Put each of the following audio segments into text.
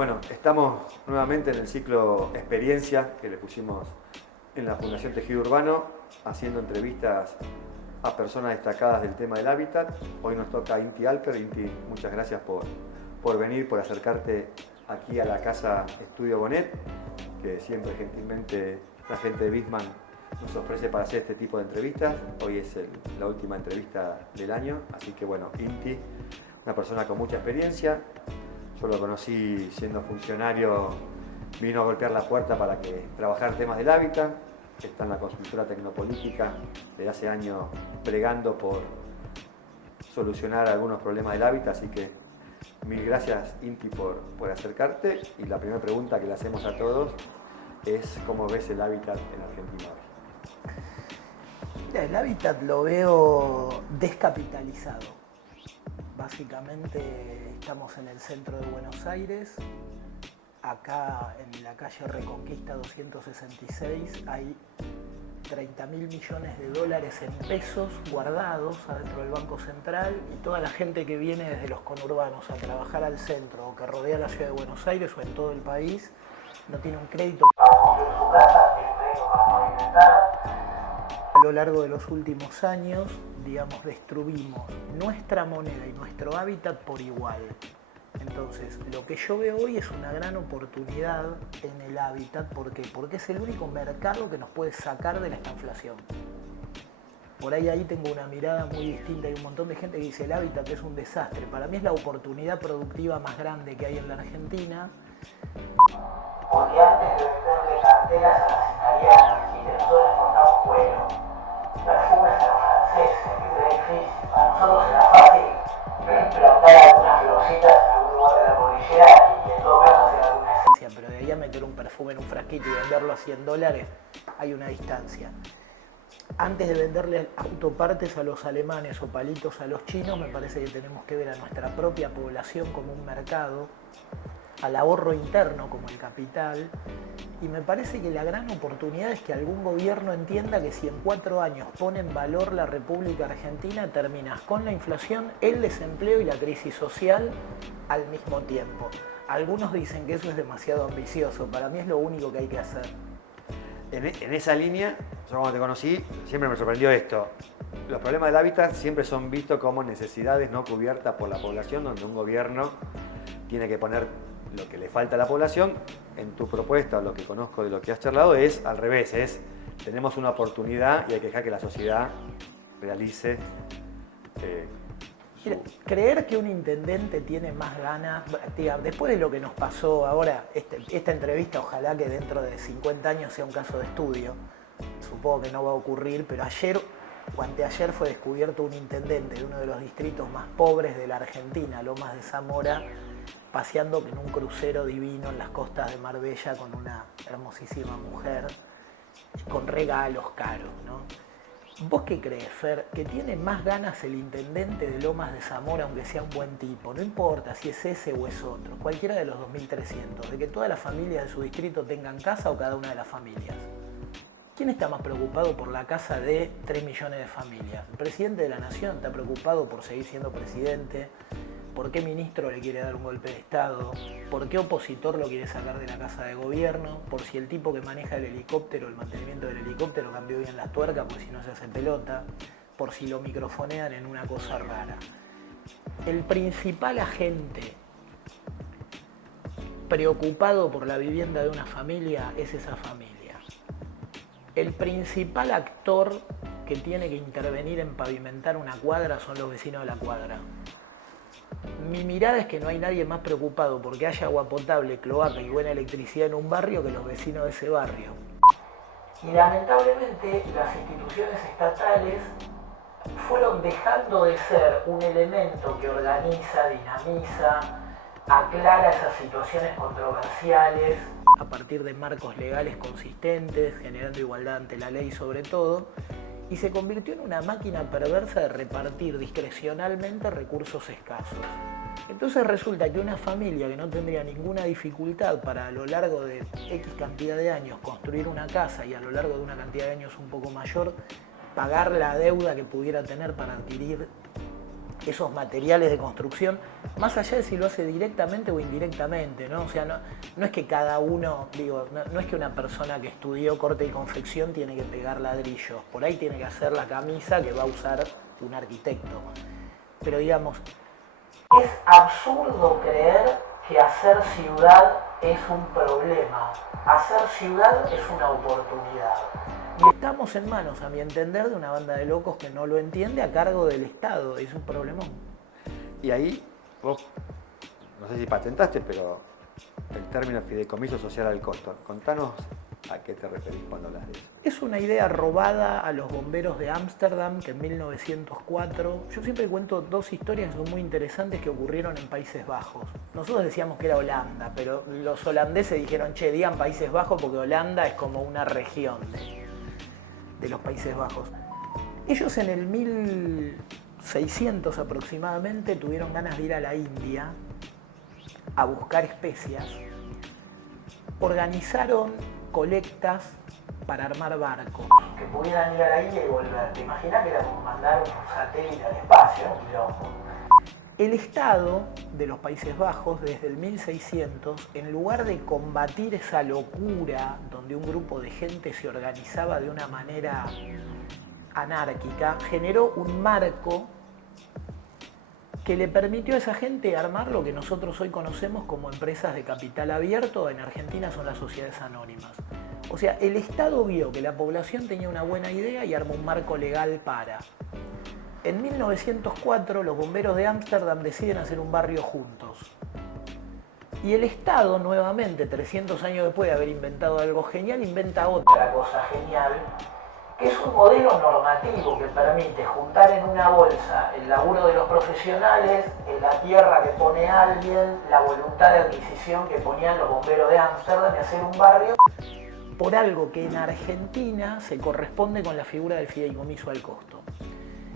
Bueno, estamos nuevamente en el ciclo Experiencia que le pusimos en la Fundación Tejido Urbano, haciendo entrevistas a personas destacadas del tema del hábitat. Hoy nos toca Inti Alper. Inti, muchas gracias por venir, por acercarte aquí a la casa Estudio Bonet, que siempre gentilmente la gente de Bisman nos ofrece para hacer este tipo de entrevistas. Hoy es la última entrevista del año, así que bueno, Inti, una persona con mucha experiencia. Yo lo conocí siendo funcionario, vino a golpear la puerta para que trabajar temas del hábitat. Está en la consultora tecnopolítica desde hace años bregando por solucionar algunos problemas del hábitat, así que mil gracias, Inti, por acercarte. Y la primera pregunta que le hacemos a todos es ¿cómo ves el hábitat en Argentina hoy? Mira, el hábitat lo veo descapitalizado. Básicamente estamos en el centro de Buenos Aires. Acá en la calle Reconquista 266 hay 30.000 millones de dólares en pesos guardados adentro del Banco Central, y toda la gente que viene desde los conurbanos a trabajar al centro o que rodea la ciudad de Buenos Aires o en todo el país no tiene un crédito para construir su casa, tiene un crédito para pavimentar. A lo largo de los últimos años, digamos, destruimos nuestra moneda y nuestro hábitat por igual. Entonces, lo que yo veo hoy es una gran oportunidad en el hábitat. ¿Por qué? Porque es el único mercado que nos puede sacar de la estanflación. Por ahí tengo una mirada muy distinta. Hay un montón de gente que dice el hábitat es un desastre. Para mí es la oportunidad productiva más grande que hay en la Argentina. Porque antes de venderle carteras a las italianas, y nosotros exportamos cuero, perfumes a los franceses, que es difícil. Para nosotros era fácil plantar algunas florcitas en algún lugar de la cordillera y en todo caso hacer alguna esencia, pero de ahí a meter un perfume en un frasquito y venderlo a $100 hay una distancia. Antes de venderle autopartes a los alemanes o palitos a los chinos, me parece que tenemos que ver a nuestra propia población como un mercado, al ahorro interno como el capital, y me parece que la gran oportunidad es que algún gobierno entienda que si en 4 años pone en valor la República Argentina, terminas con la inflación, el desempleo y la crisis social al mismo tiempo. Algunos dicen que eso es demasiado ambicioso, para mí es lo único que hay que hacer. En esa línea, yo cuando te conocí, siempre me sorprendió esto. Los problemas del hábitat siempre son vistos como necesidades no cubiertas por la población, donde un gobierno tiene que poner lo que le falta a la población. En tu propuesta, lo que conozco de lo que has charlado, es al revés, tenemos una oportunidad y hay que dejar que la sociedad realice Mira, creer que un intendente tiene más ganas, digamos, después de lo que nos pasó ahora, esta entrevista ojalá que dentro de 50 años sea un caso de estudio, supongo que no va a ocurrir, pero ayer o anteayer fue descubierto un intendente de uno de los distritos más pobres de la Argentina, Lomas de Zamora, paseando en un crucero divino en las costas de Marbella con una hermosísima mujer, con regalos caros, ¿no? ¿Vos qué crees, Fer? ¿Que tiene más ganas el intendente de Lomas de Zamora, aunque sea un buen tipo? No importa si es ese o es otro, cualquiera de los 2.300, de que todas las familias de su distrito tengan casa o cada una de las familias. ¿Quién está más preocupado por la casa de 3 millones de familias? El presidente de la Nación está preocupado por seguir siendo presidente. ¿Por qué ministro le quiere dar un golpe de Estado? ¿Por qué opositor lo quiere sacar de la casa de gobierno? ¿Por si el tipo que maneja el helicóptero, el mantenimiento del helicóptero cambió bien las tuercas, por si no se hace pelota? ¿Por si lo microfonean en una cosa rara? El principal agente preocupado por la vivienda de una familia es esa familia. El principal actor que tiene que intervenir en pavimentar una cuadra son los vecinos de la cuadra. Mi mirada es que no hay nadie más preocupado porque haya agua potable, cloaca y buena electricidad en un barrio que los vecinos de ese barrio. Y lamentablemente las instituciones estatales fueron dejando de ser un elemento que organiza, dinamiza, aclara esas situaciones controversiales a partir de marcos legales consistentes, generando igualdad ante la ley sobre todo, y se convirtió en una máquina perversa de repartir discrecionalmente recursos escasos. Entonces resulta que una familia que no tendría ninguna dificultad para a lo largo de X cantidad de años construir una casa y a lo largo de una cantidad de años un poco mayor pagar la deuda que pudiera tener para adquirir esos materiales de construcción, más allá de si lo hace directamente o indirectamente, ¿no? O sea, no es que cada uno, digo, no es que una persona que estudió corte y confección tiene que pegar ladrillos, por ahí tiene que hacer la camisa que va a usar un arquitecto. Pero digamos, es absurdo creer que hacer ciudad es un problema. Hacer ciudad es una oportunidad. Y estamos en manos, a mi entender, de una banda de locos que no lo entiende a cargo del Estado. Es un problemón. Y ahí vos, no sé si patentaste, pero el término fideicomiso social al costo. Contanos a qué te referís cuando hablas de eso. Es una idea robada a los bomberos de Ámsterdam, que en 1904... Yo siempre cuento dos historias que son muy interesantes que ocurrieron en Países Bajos. Nosotros decíamos que era Holanda, pero los holandeses dijeron, che, digan Países Bajos porque Holanda es como una región de los Países Bajos. Ellos en el 1600 aproximadamente tuvieron ganas de ir a la India a buscar especias. Organizaron colectas para armar barcos que pudieran ir a la India y volver. ¿Te imaginas que era como mandar un satélite al espacio? Un quilombo. El Estado de los Países Bajos, desde el 1600, en lugar de combatir esa locura donde un grupo de gente se organizaba de una manera anárquica, generó un marco que le permitió a esa gente armar lo que nosotros hoy conocemos como empresas de capital abierto. En Argentina son las sociedades anónimas. O sea, el Estado vio que la población tenía una buena idea y armó un marco legal para... En 1904 los bomberos de Ámsterdam deciden hacer un barrio juntos. Y el Estado, nuevamente, 300 años después de haber inventado algo genial, inventa otra cosa genial, que es un modelo normativo que permite juntar en una bolsa el laburo de los profesionales, la tierra que pone alguien, la voluntad de adquisición que ponían los bomberos de Ámsterdam y hacer un barrio por algo que en Argentina se corresponde con la figura del fideicomiso al costo.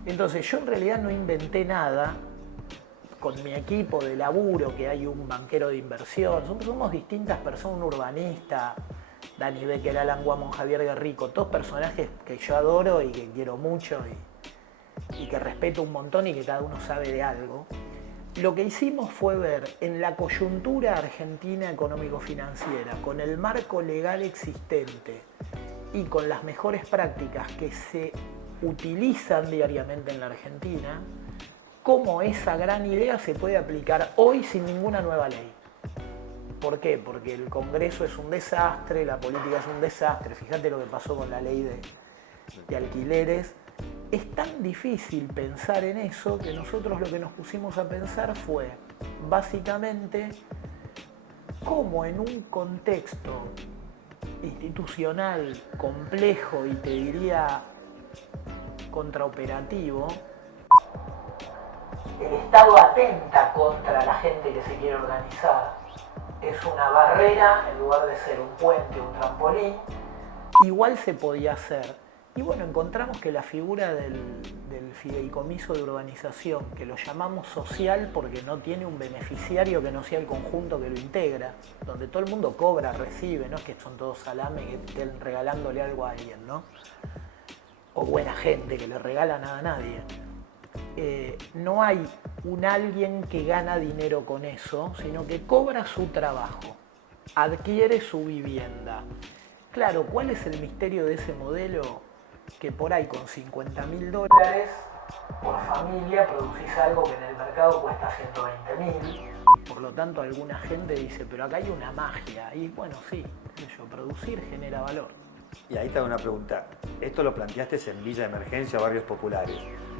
Entonces yo en realidad no inventé nada. Con mi equipo de laburo, que hay un banquero de inversión, somos distintas personas, un urbanista, Dani Becker, Alan Guamon, Javier Guerrico, todos personajes que yo adoro y que quiero mucho y que respeto un montón y que cada uno sabe de algo. Lo que hicimos fue ver en la coyuntura argentina económico-financiera, con el marco legal existente y con las mejores prácticas que se utilizan diariamente en la Argentina, cómo esa gran idea se puede aplicar hoy sin ninguna nueva ley. ¿Por qué? Porque el Congreso es un desastre, la política es un desastre. Fíjate lo que pasó con la ley de alquileres. Es tan difícil pensar en eso que nosotros lo que nos pusimos a pensar fue, básicamente, cómo en un contexto institucional complejo y te diría contraoperativo, el Estado atenta contra la gente que se quiere organizar. Es una barrera en lugar de ser un puente, un trampolín. Igual se podía hacer. Y bueno, encontramos que la figura del fideicomiso de urbanización, que lo llamamos social porque no tiene un beneficiario que no sea el conjunto que lo integra, donde todo el mundo cobra, recibe, no es que son todos salames que estén regalándole algo a alguien, ¿no? O buena gente que le regala nada a nadie. No hay un alguien que gana dinero con eso, sino que cobra su trabajo, adquiere su vivienda. Claro, ¿cuál es el misterio de ese modelo? Que por ahí con $50.000 por familia producís algo que en el mercado cuesta 120.000. Por lo tanto, alguna gente dice, pero acá hay una magia. Y bueno, sí, producir genera valor. Y ahí te hago una pregunta. Esto lo planteaste en Villa Emergencia o barrios populares,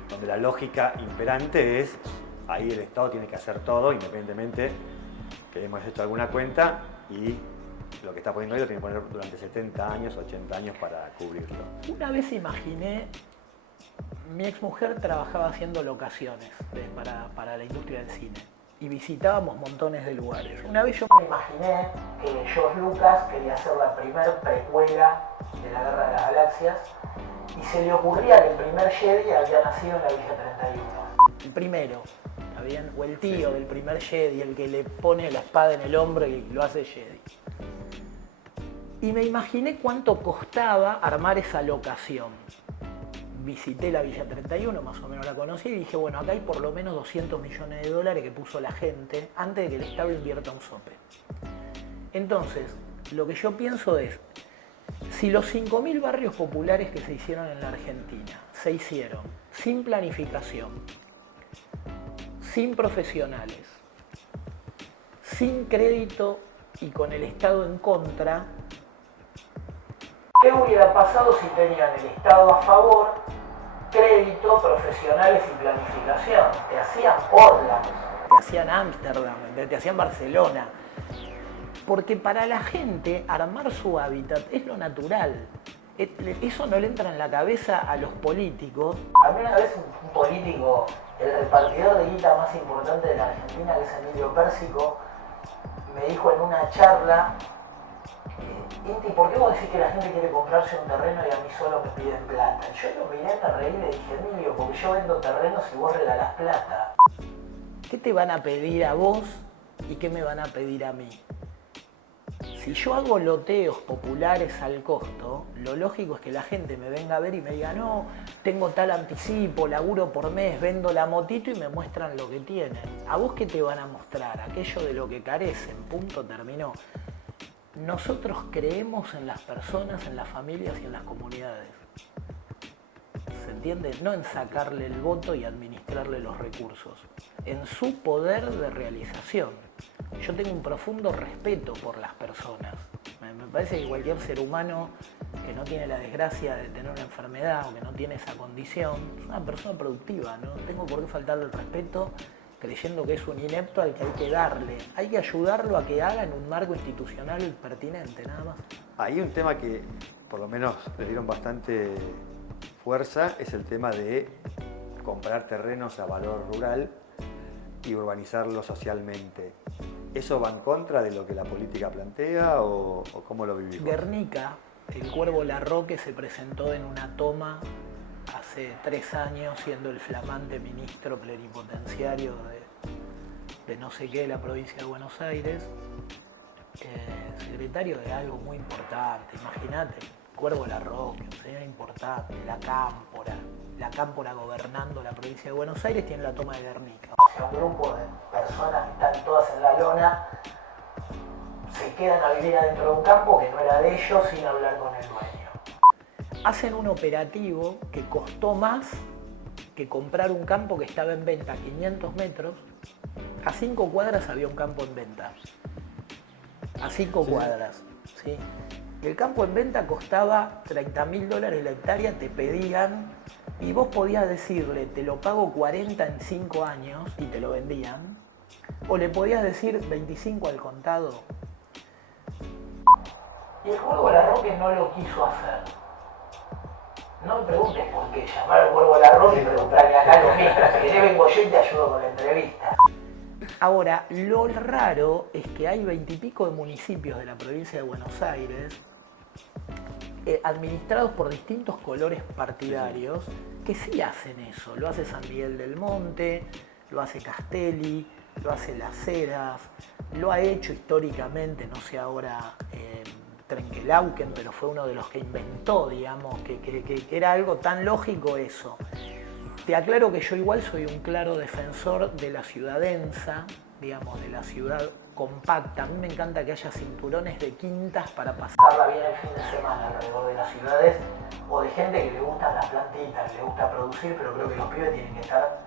donde la lógica imperante es, ahí el Estado tiene que hacer todo, independientemente que hemos hecho alguna cuenta, y lo que está poniendo ahí lo tiene que poner durante 70 años, 80 años para cubrirlo. Una vez imaginé, mi exmujer trabajaba haciendo locaciones para la industria del cine y visitábamos montones de lugares. Una vez yo me imaginé que George Lucas quería hacer la primer precuela de la Guerra de las Galaxias y se le ocurría que el primer Jedi había nacido en la Villa 31. El primero, ¿está bien? O el tío del primer Jedi, el que le pone la espada en el hombro y lo hace Jedi. Y me imaginé cuánto costaba armar esa locación. visité la Villa 31, más o menos la conocí, y dije, bueno, acá hay por lo menos 200 millones de dólares que puso la gente antes de que el Estado invierta un sope. Entonces, lo que yo pienso es, si los 5.000 barrios populares que se hicieron en la Argentina se hicieron sin planificación, sin profesionales, sin crédito y con el Estado en contra, ¿qué hubiera pasado si tenían el Estado a favor, crédito, profesionales y planificación? Te hacían Portland, te hacían Ámsterdam, te hacían Barcelona. Porque para la gente armar su hábitat es lo natural. Eso no le entra en la cabeza a los políticos. A mí una vez un político, el repartidor de guita más importante de la Argentina, que es Emilio Pérsico, me dijo en una charla, Inti, ¿por qué vos decís que la gente quiere comprarse un terreno y a mí solo me piden plata? Y yo lo miré, me reí y le dije, Emilio, porque yo vendo terrenos y vos regalás plata. ¿Qué te van a pedir a vos y qué me van a pedir a mí? Si yo hago loteos populares al costo, lo lógico es que la gente me venga a ver y me diga, no, tengo tal anticipo, laburo por mes, vendo la motito y me muestran lo que tienen. ¿A vos qué te van a mostrar? Aquello de lo que carecen, punto, terminó. Nosotros creemos en las personas, en las familias y en las comunidades. ¿Se entiende? No en sacarle el voto y administrarle los recursos, en su poder de realización. Yo tengo un profundo respeto por las personas. Me parece que cualquier ser humano que no tiene la desgracia de tener una enfermedad o que no tiene esa condición es una persona productiva. No tengo por qué faltarle el respeto creyendo que es un inepto al que hay que darle. Hay que ayudarlo a que haga en un marco institucional pertinente, nada más. Hay un tema que por lo menos le dieron bastante fuerza, es el tema de comprar terrenos a valor rural y urbanizarlos socialmente. ¿Eso va en contra de lo que la política plantea o cómo lo vivimos? Guernica, el Cuervo Larroque se presentó en una toma hace 3 años siendo el flamante ministro plenipotenciario de no sé qué de la provincia de Buenos Aires, secretario de algo muy importante, imagínate, Cuervo Larroque, un señor importante, la Cámpora gobernando la provincia de Buenos Aires, tiene la toma de Guernica. O sea, un grupo de personas que están todas en la lona se quedan a vivir adentro de un campo que no era de ellos sin hablar con el dueño. Hacen un operativo que costó más que comprar un campo que estaba en venta a 500 metros. A 5 cuadras había un campo en venta. A 5 cuadras, ¿sí? El campo en venta costaba $30.000 la hectárea, te pedían, y vos podías decirle, te lo pago 40 en 5 años, y te lo vendían, o le podías decir 25 al contado. Y el Cuervo Larroque no lo quiso hacer. No me preguntes por qué, llamar al Cuervo Larroque y preguntarle acá lo mismo, si querés vengo yo y te ayudo con la entrevista. Ahora, lo raro es que hay 20 y pico de municipios de la provincia de Buenos Aires administrados por distintos colores partidarios que sí hacen eso. Lo hace San Miguel del Monte, lo hace Castelli, lo hace Las Heras, lo ha hecho históricamente, no sé ahora, Trenquelauquen, pero fue uno de los que inventó, digamos, que era algo tan lógico eso. Te aclaro que yo igual soy un claro defensor de la ciudad densa, digamos, de la ciudad compacta. A mí me encanta que haya cinturones de quintas para pasarla bien el fin de semana alrededor de las ciudades, o de gente que le gustan las plantitas, que le gusta producir, pero creo que los pibes tienen que estar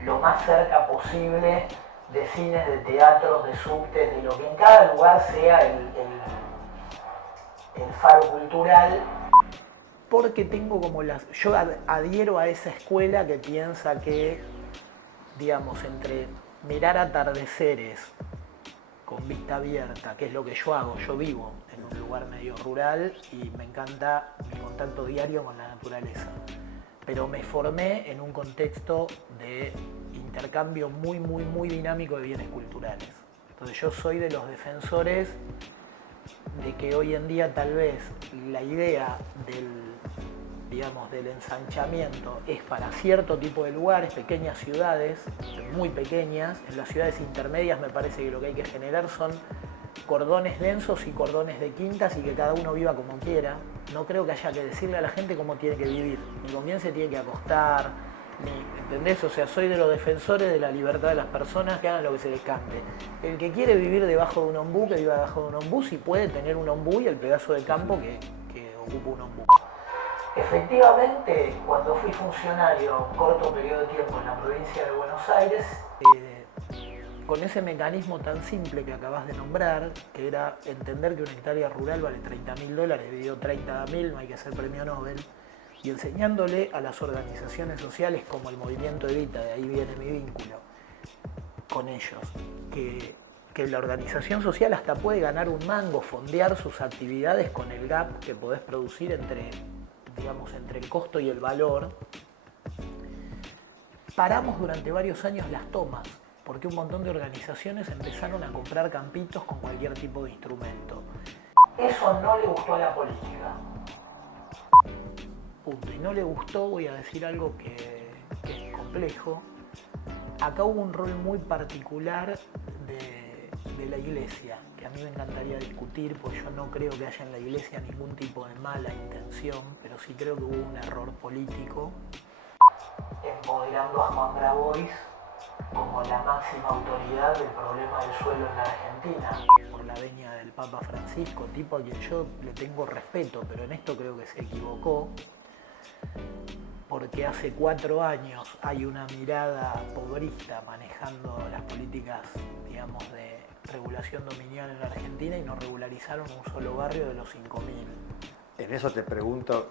lo más cerca posible de cines, de teatros, de subtes, de lo que en cada lugar sea el faro cultural. Porque tengo como yo adhiero a esa escuela que piensa que, digamos, entre mirar atardeceres con vista abierta, que es lo que yo hago, yo vivo en un lugar medio rural y me encanta mi contacto diario con la naturaleza, pero me formé en un contexto de intercambio muy dinámico de bienes culturales. Entonces yo soy de los defensores de que hoy en día tal vez la idea del ensanchamiento es para cierto tipo de lugares, pequeñas ciudades, muy pequeñas. En las ciudades intermedias me parece que lo que hay que generar son cordones densos y cordones de quintas y que cada uno viva como quiera. No creo que haya que decirle a la gente cómo tiene que vivir, ni con quién se tiene que acostar, ¿entendés? O sea, soy de los defensores de la libertad de las personas, que hagan lo que se les cante. El que quiere vivir debajo de un ombú, que viva debajo de un ombú, si puede tener un ombú y el pedazo de campo que ocupa un ombú. Efectivamente, cuando fui funcionario un corto periodo de tiempo en la provincia de Buenos Aires, con ese mecanismo tan simple que acabas de nombrar, que era entender que una hectárea rural vale $30.000, dividido 30.000, no hay que ser premio Nobel, y enseñándole a las organizaciones sociales como el movimiento Evita, de ahí viene mi vínculo con ellos, que la organización social hasta puede ganar un mango, fondear sus actividades con el gap que podés producir entre el costo y el valor. Paramos durante varios años las tomas, porque un montón de organizaciones empezaron a comprar campitos con cualquier tipo de instrumento. Eso no le gustó a la política. Punto. Y no le gustó, voy a decir algo que es complejo. Acá hubo un rol muy particular de la iglesia, que a mí me encantaría discutir, porque yo no creo que haya en la iglesia ningún tipo de mala intención, pero sí creo que hubo un error político empoderando a Juan Grabois como la máxima autoridad del problema del suelo en la Argentina, por la venia del Papa Francisco, tipo a quien yo le tengo respeto, pero en esto creo que se equivocó, porque hace 4 años hay una mirada pobrista manejando las políticas, digamos, de regulación dominial en la Argentina y no regularizaron un solo barrio de los 5.000. En eso te pregunto,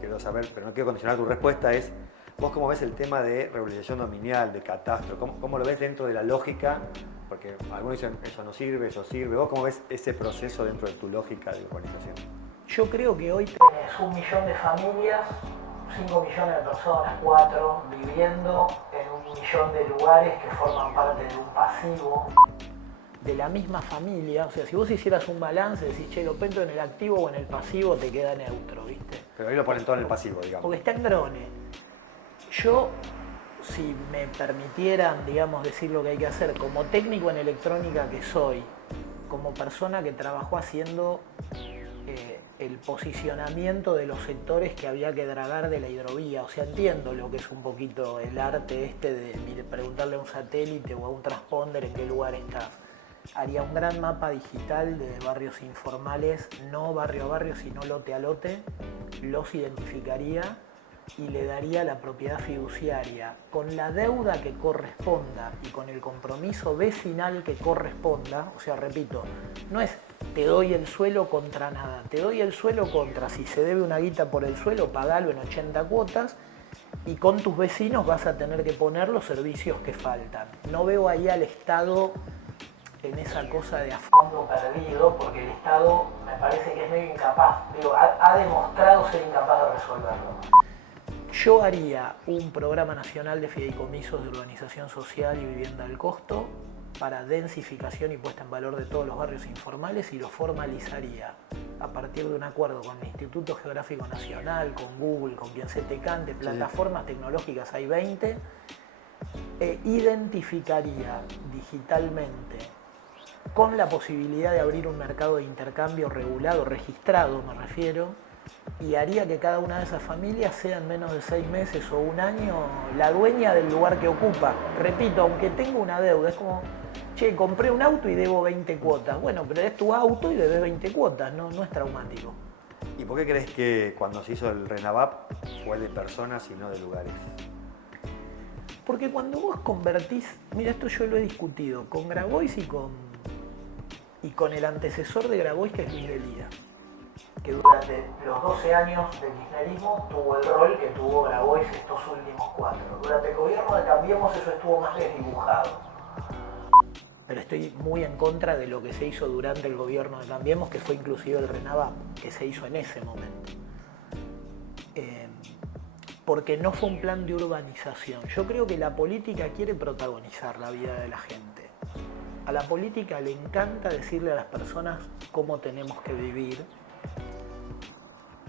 quiero saber, pero no quiero condicionar tu respuesta, es ¿vos cómo ves el tema de regularización dominial, de catastro? ¿Cómo lo ves dentro de la lógica? Porque algunos dicen, eso no sirve, eso sirve. ¿Vos cómo ves ese proceso dentro de tu lógica de urbanización? Yo creo que hoy tenés 1 millón de familias, 5 millones de personas, 4, viviendo en 1 millón de lugares que forman parte de un pasivo de la misma familia. O sea, si vos hicieras un balance, decís, che, lo pento en el activo o en el pasivo, te queda neutro, ¿viste? Pero ahí lo ponen todo en el pasivo, digamos. Porque está en grone. Yo, si me permitieran, digamos, decir lo que hay que hacer, como técnico en electrónica que soy, como persona que trabajó haciendo el posicionamiento de los sectores que había que dragar de la hidrovía, o sea, entiendo lo que es un poquito el arte de preguntarle a un satélite o a un transponder en qué lugar estás. Haría un gran mapa digital de barrios informales, no barrio a barrio, sino lote a lote, los identificaría y le daría la propiedad fiduciaria con la deuda que corresponda y con el compromiso vecinal que corresponda. O sea, repito, no es te doy el suelo contra nada, te doy el suelo contra si se debe una guita por el suelo, pagalo en 80 cuotas y con tus vecinos vas a tener que poner los servicios que faltan. No veo ahí al Estado en esa cosa de a fondo perdido, porque el Estado me parece que es medio incapaz, ha demostrado ser incapaz de resolverlo. Yo haría un programa nacional de fideicomisos de urbanización social y vivienda al costo para densificación y puesta en valor de todos los barrios informales y lo formalizaría a partir de un acuerdo con el Instituto Geográfico Nacional, con Google, con quien se te cante, plataformas tecnológicas hay 20, e identificaría digitalmente con la posibilidad de abrir un mercado de intercambio regulado, registrado me refiero, y haría que cada una de esas familias sea en menos de 6 meses o 1 año la dueña del lugar que ocupa. Repito, aunque tenga una deuda, es como, che, compré un auto y debo 20 cuotas. Bueno, pero es tu auto y debes 20 cuotas, no es traumático. ¿Y por qué crees que cuando se hizo el RENAVAP fue de personas y no de lugares? Porque cuando vos convertís, mira, esto yo lo he discutido con Grabois y con el antecesor de Grabois, que es Luis Delía, que durante los 12 años del kirchnerismo tuvo el rol que tuvo Grabois estos últimos 4. Durante el gobierno de Cambiemos eso estuvo más desdibujado. Pero estoy muy en contra de lo que se hizo durante el gobierno de Cambiemos, que fue inclusive el RENAVAP, que se hizo en ese momento. Porque no fue un plan de urbanización. Yo creo que la política quiere protagonizar la vida de la gente. A la política le encanta decirle a las personas cómo tenemos que vivir.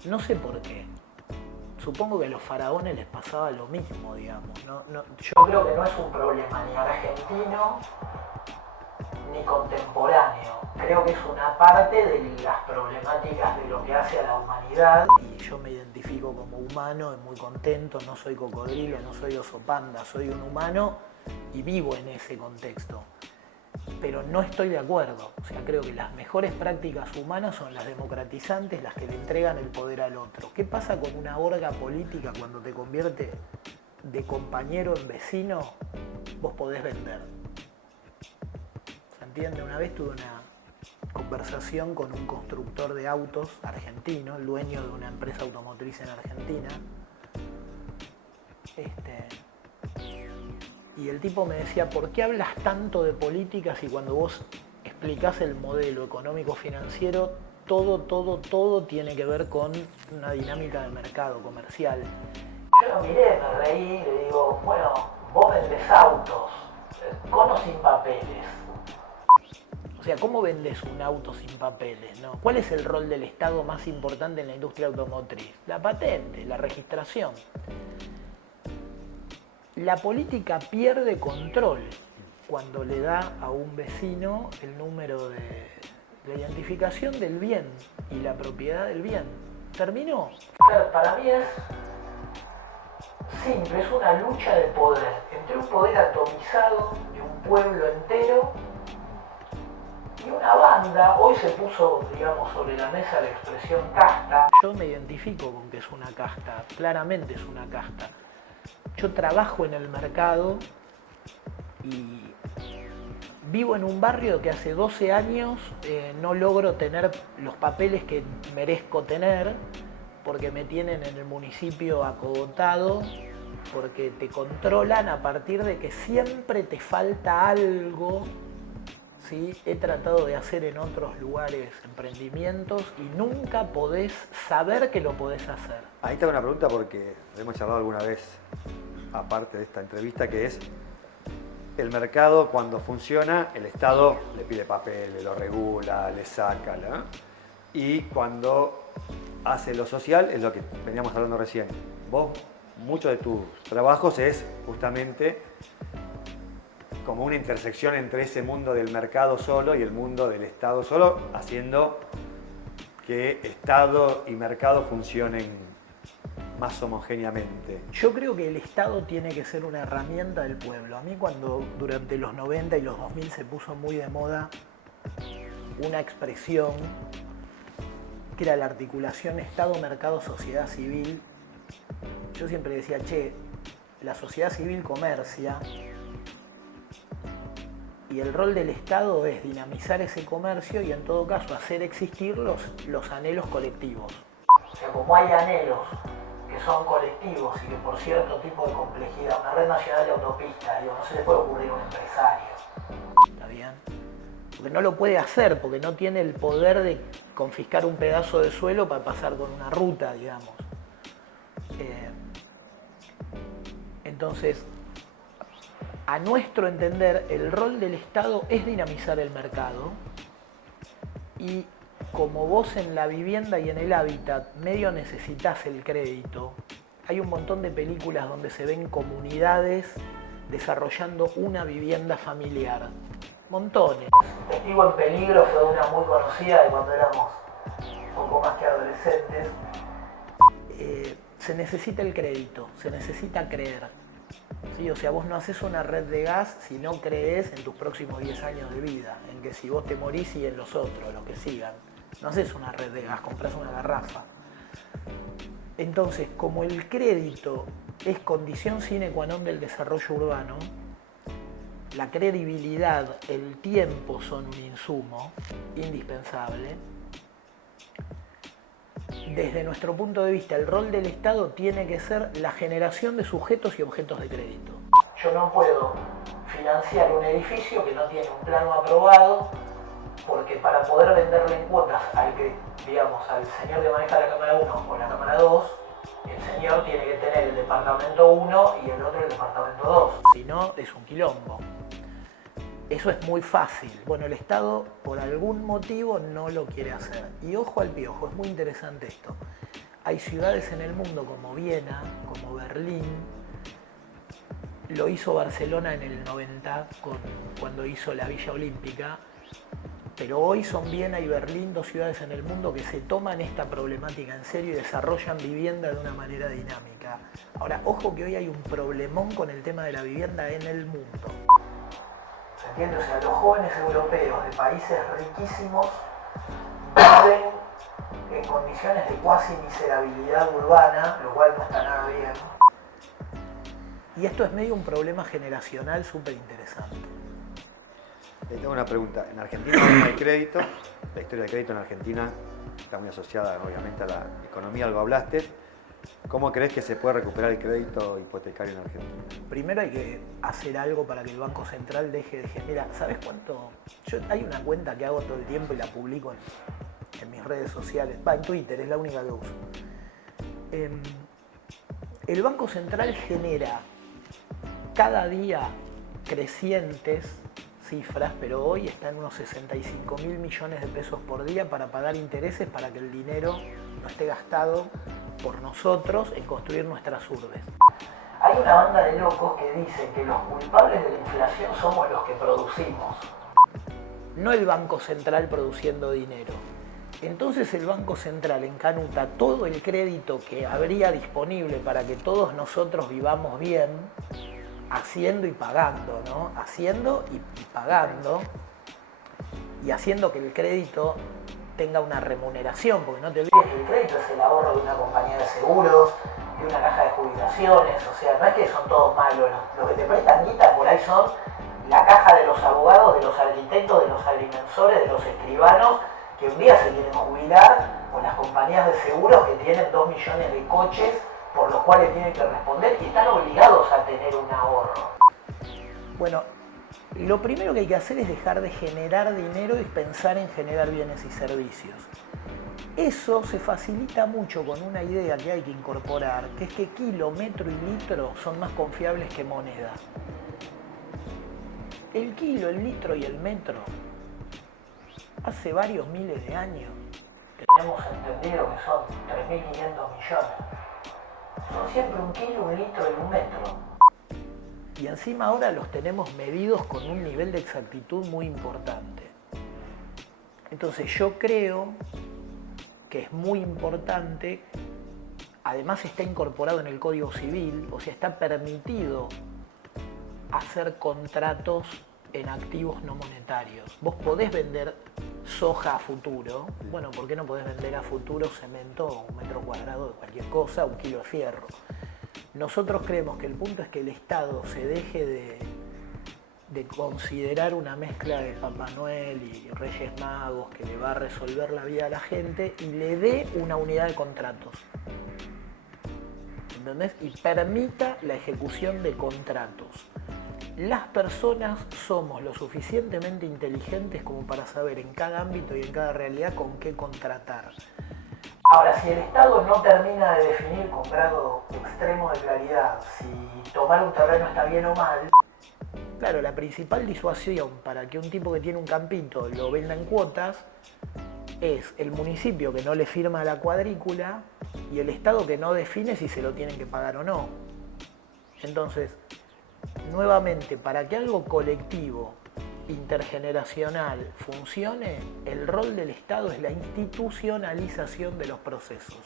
No sé por qué. Supongo que a los faraones les pasaba lo mismo, digamos. Yo creo que no es un problema ni argentino, ni contemporáneo. Creo que es una parte de las problemáticas de lo que hace a la humanidad. Y yo me identifico como humano, muy contento, no soy cocodrilo, no soy oso panda, soy un humano y vivo en ese contexto. Pero no estoy de acuerdo. O sea, creo que las mejores prácticas humanas son las democratizantes, las que le entregan el poder al otro. ¿Qué pasa con una orga política cuando te convierte de compañero en vecino? Vos podés vender. ¿Se entiende? Una vez tuve una conversación con un constructor de autos argentino, el dueño de una empresa automotriz en Argentina. Y el tipo me decía, ¿por qué hablas tanto de política si cuando vos explicás el modelo económico-financiero, todo tiene que ver con una dinámica de mercado comercial? Yo lo miré, me reí, le digo, bueno, vos vendés autos, con o sin papeles. O sea, ¿cómo vendés un auto sin papeles, no? ¿Cuál es el rol del Estado más importante en la industria automotriz? La patente, la registración. La política pierde control cuando le da a un vecino el número de la identificación del bien y la propiedad del bien. ¿Terminó? Para mí es simple, es una lucha de poder, entre un poder atomizado de un pueblo entero y una banda. Hoy se puso, digamos, sobre la mesa la expresión casta. Yo me identifico con que es una casta, claramente es una casta. Yo trabajo en el mercado y vivo en un barrio que hace 12 años no logro tener los papeles que merezco tener porque me tienen en el municipio acogotado, porque te controlan a partir de que siempre te falta algo. ¿Sí? He tratado de hacer en otros lugares emprendimientos y nunca podés saber que lo podés hacer. Ahí te hago una pregunta porque hemos charlado alguna vez, aparte de esta entrevista, que es el mercado cuando funciona, el Estado le pide papeles, lo regula, le saca, ¿no? Y cuando hace lo social, es lo que veníamos hablando recién. Vos, muchos de tus trabajos es justamente como una intersección entre ese mundo del mercado solo y el mundo del Estado solo, haciendo que Estado y mercado funcionen más homogéneamente. Yo creo que el Estado tiene que ser una herramienta del pueblo. A mí cuando durante los 90 y los 2000 se puso muy de moda una expresión que era la articulación Estado, mercado, sociedad civil, yo siempre decía, che, la sociedad civil comercia y el rol del Estado es dinamizar ese comercio y en todo caso hacer existir los anhelos colectivos. O sea, como hay anhelos que son colectivos y que por cierto tipo de complejidad, una red nacional de autopistas, digo, no se le puede ocurrir a un empresario. ¿Está bien? Porque no lo puede hacer, porque no tiene el poder de confiscar un pedazo de suelo para pasar con una ruta, digamos. Entonces, a nuestro entender, el rol del Estado es dinamizar el mercado y como vos en la vivienda y en el hábitat medio necesitas el crédito, hay un montón de películas donde se ven comunidades desarrollando una vivienda familiar. Montones. Testigo en Peligro fue una muy conocida de cuando éramos un poco más que adolescentes. Se necesita el crédito, se necesita creer. ¿Sí? O sea, vos no haces una red de gas si no crees en tus próximos 10 años de vida, en que si vos te morís siguen los otros, los que sigan. No haces una red de gas, compras una garrafa. Entonces, como el crédito es condición sine qua non del desarrollo urbano, la credibilidad, el tiempo son un insumo indispensable. Desde nuestro punto de vista, el rol del Estado tiene que ser la generación de sujetos y objetos de crédito. Yo no puedo financiar un edificio que no tiene un plano aprobado, porque para poder venderle en cuotas al que, digamos, al señor que maneja la cámara 1 o la cámara 2, el señor tiene que tener el departamento 1 y el otro el departamento 2. Si no, es un quilombo. Eso es muy fácil. Bueno, el Estado por algún motivo no lo quiere hacer. Y ojo al piojo, es muy interesante esto. Hay ciudades en el mundo como Viena, como Berlín, Lo hizo Barcelona en el 90 cuando hizo la Villa Olímpica, pero hoy son Viena y Berlín, dos ciudades en el mundo que se toman esta problemática en serio y desarrollan vivienda de una manera dinámica. Ahora, ojo que hoy hay un problemón con el tema de la vivienda en el mundo. ¿Se entiende? O sea, los jóvenes europeos de países riquísimos viven en condiciones de cuasi miserabilidad urbana, lo cual no está nada bien. Y esto es medio un problema generacional súper interesante. Tengo una pregunta. En Argentina no hay crédito. La historia del crédito en Argentina está muy asociada, obviamente, a la economía, algo hablaste. ¿Cómo crees que se puede recuperar el crédito hipotecario en Argentina? Primero hay que hacer algo para que el Banco Central deje de generar. ¿Sabes cuánto? Hay una cuenta que hago todo el tiempo y la publico en mis redes sociales. En Twitter, es la única que uso. El Banco Central genera cada día crecientes cifras, pero hoy está en unos 65.000 millones de pesos por día para pagar intereses para que el dinero no esté gastado por nosotros en construir nuestras urbes. Hay una banda de locos que dicen que los culpables de la inflación somos los que producimos, no el Banco Central produciendo dinero. Entonces el Banco Central encanuta todo el crédito que habría disponible para que todos nosotros vivamos bien, haciendo y pagando, ¿no? Haciendo y pagando, y haciendo que el crédito tenga una remuneración, porque no te olvides que el crédito es el ahorro de una compañía de seguros, de una caja de jubilaciones, o sea, no es que son todos malos, los que te prestan guita por ahí son la caja de los abogados, de los arquitectos, de los agrimensores, de los escribanos, que un día se quieren jubilar, o las compañías de seguros que tienen 2 millones de coches por los cuales tienen que responder y están obligados a tener un ahorro. Bueno, lo primero que hay que hacer es dejar de generar dinero y pensar en generar bienes y servicios. Eso se facilita mucho con una idea que hay que incorporar, que es que kilo, metro y litro son más confiables que moneda. El kilo, el litro y el metro, hace varios miles de años, tenemos entendido que son 3.500 millones. Son siempre un kilo, un litro y un metro. Y encima ahora los tenemos medidos con un nivel de exactitud muy importante. Entonces yo creo que es muy importante, además está incorporado en el Código Civil, o sea, está permitido hacer contratos en activos no monetarios. Vos podés vender soja a futuro, bueno, ¿por qué no podés vender a futuro cemento, un metro cuadrado de cualquier cosa, un kilo de fierro? Nosotros creemos que el punto es que el Estado se deje de considerar una mezcla de Papá Noel y Reyes Magos que le va a resolver la vida a la gente y le dé una unidad de contratos. ¿Entendés? Y permita la ejecución de contratos. Las personas somos lo suficientemente inteligentes como para saber en cada ámbito y en cada realidad con qué contratar. Ahora, si el Estado no termina de definir con grado extremo de claridad si tomar un terreno está bien o mal, claro, la principal disuasión para que un tipo que tiene un campito lo venda en cuotas es el municipio que no le firma la cuadrícula y el Estado que no define si se lo tienen que pagar o no. Entonces, nuevamente, para que algo colectivo, intergeneracional, funcione, el rol del Estado es la institucionalización de los procesos.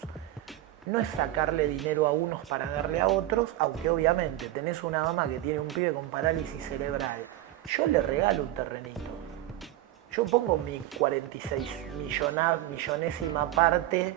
No es sacarle dinero a unos para darle a otros, aunque obviamente tenés una mamá que tiene un pibe con parálisis cerebral. Yo le regalo un terrenito. Yo pongo mi 46 millonésima parte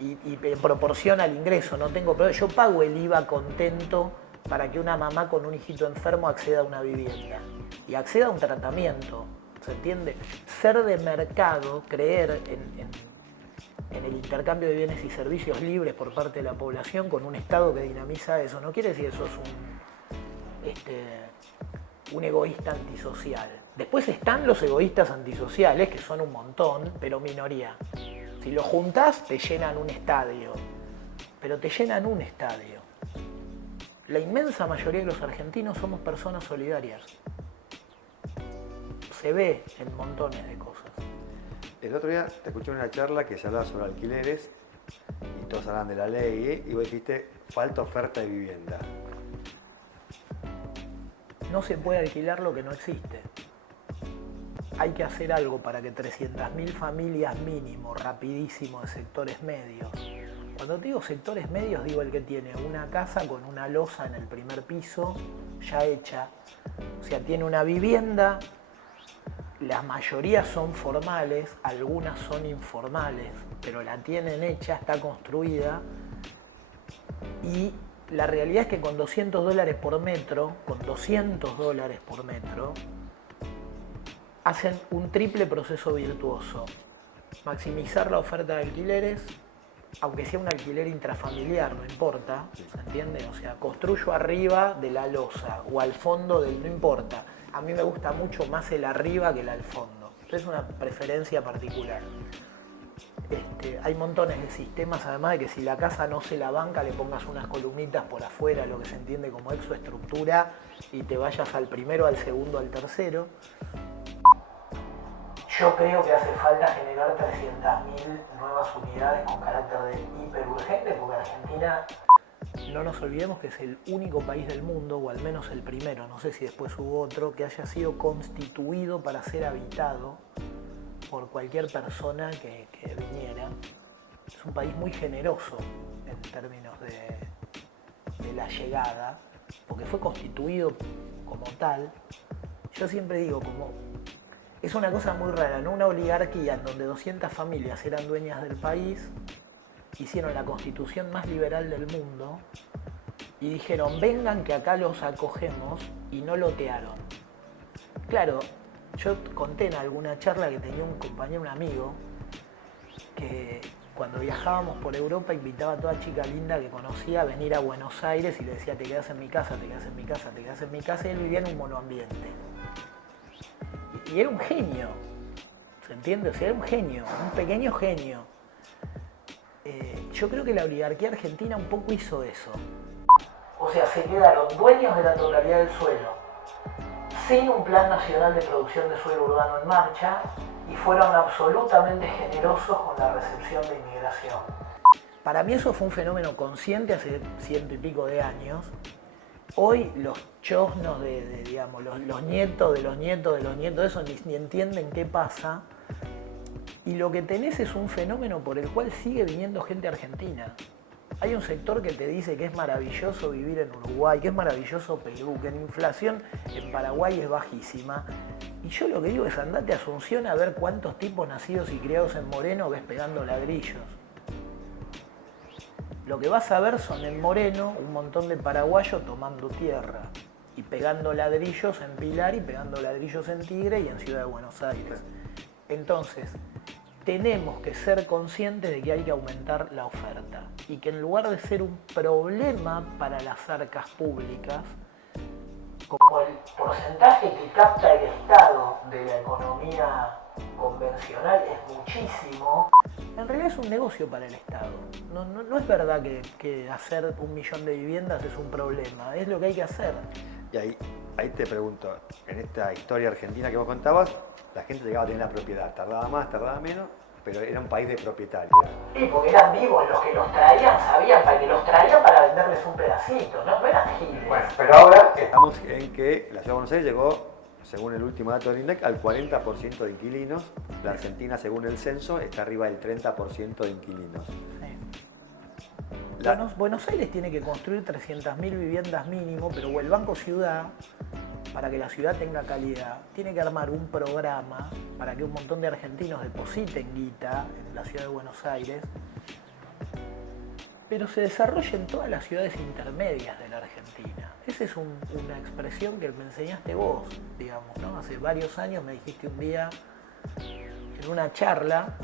y en proporción al ingreso, no tengo problema. Yo pago el IVA contento para que una mamá con un hijito enfermo acceda a una vivienda y acceda a un tratamiento, ¿se entiende? Ser de mercado, creer en el intercambio de bienes y servicios libres por parte de la población con un Estado que dinamiza eso, no quiere decir que sos un egoísta antisocial. Después están los egoístas antisociales, que son un montón, pero minoría. Si los juntás, te llenan un estadio, pero te llenan un estadio. La inmensa mayoría de los argentinos somos personas solidarias. Se ve en montones de cosas. El otro día te escuché en una charla que se hablaba sobre alquileres y todos hablan de la ley y vos dijiste falta oferta de vivienda. no se puede alquilar lo que no existe. Hay que hacer algo para que 300.000 familias mínimo, rapidísimo, de sectores medios. Cuando te digo sectores medios, digo el que tiene una casa con una losa en el primer piso, ya hecha. O sea, tiene una vivienda, la mayoría son formales, algunas son informales, pero la tienen hecha, está construida. Y la realidad es que con $200 por metro, hacen un triple proceso virtuoso. Maximizar la oferta de alquileres, aunque sea un alquiler intrafamiliar, no importa, ¿se entiende? O sea, construyo arriba de la losa o al fondo del... no importa. A mí me gusta mucho más el arriba que el al fondo. Es una preferencia particular. Hay montones de sistemas, además de que si la casa no se la banca, le pongas unas columnitas por afuera, lo que se entiende como exoestructura, y te vayas al primero, al segundo, al tercero. Yo creo que hace falta generar 300.000 nuevas unidades con carácter de hiperurgente, porque Argentina, no nos olvidemos que es el único país del mundo, o al menos el primero, no sé si después hubo otro, que haya sido constituido para ser habitado por cualquier persona que viniera. Es un país muy generoso en términos de la llegada, porque fue constituido como tal. Yo siempre digo, es una cosa muy rara, ¿no? Una oligarquía en donde 200 familias eran dueñas del país, hicieron la constitución más liberal del mundo y dijeron, vengan que acá los acogemos, y no lotearon. Claro, yo conté en alguna charla que tenía un compañero, un amigo, que cuando viajábamos por Europa invitaba a toda chica linda que conocía a venir a Buenos Aires y le decía, te quedas en mi casa, te quedas en mi casa, te quedas en mi casa, y él vivía en un monoambiente. Y era un genio, ¿se entiende? O sea, era un genio, un pequeño genio. Yo creo que la oligarquía argentina un poco hizo eso. O sea, se quedaron dueños de la totalidad del suelo, sin un plan nacional de producción de suelo urbano en marcha, y fueron absolutamente generosos con la recepción de inmigración. Para mí eso fue un fenómeno consciente hace 100 y pico de años. Hoy los chosnos digamos, los nietos de los nietos de los nietos de eso ni entienden qué pasa, y lo que tenés es un fenómeno por el cual sigue viniendo gente argentina. Hay un sector que te dice que es maravilloso vivir en Uruguay, que es maravilloso Perú, que la inflación en Paraguay es bajísima. Y yo lo que digo es, andate a Asunción a ver cuántos tipos nacidos y criados en Moreno ves pegando ladrillos. Lo que vas a ver son en Moreno un montón de paraguayos tomando tierra y pegando ladrillos en Pilar y pegando ladrillos en Tigre y en Ciudad de Buenos Aires. Entonces, tenemos que ser conscientes de que hay que aumentar la oferta y que en lugar de ser un problema para las arcas públicas, como el porcentaje que capta el Estado de la economía convencional es muchísimo, en realidad es un negocio para el Estado. No es verdad que hacer 1 millón de viviendas es un problema, es lo que hay que hacer. Y ahí te pregunto, en esta historia argentina que vos contabas, la gente llegaba a tener la propiedad, tardaba más, tardaba menos, pero era un país de propietarios. Sí, porque eran vivos los que los traían, sabían para que los traían para venderles un pedacito, no eran giles. Bueno, pero ahora estamos en que la Ciudad de Buenos Aires llegó, según el último dato del INDEC, al 40% de inquilinos. La Argentina, según el censo, está arriba del 30% de inquilinos. Sí. Buenos Aires tiene que construir 300.000 viviendas mínimo, pero el Banco Ciudad, para que la ciudad tenga calidad, tiene que armar un programa para que un montón de argentinos depositen guita en la ciudad de Buenos Aires, pero se desarrolle en todas las ciudades intermedias de la Argentina. Esa es una expresión que me enseñaste vos, digamos, ¿no? Hace varios años me dijiste un día en una charla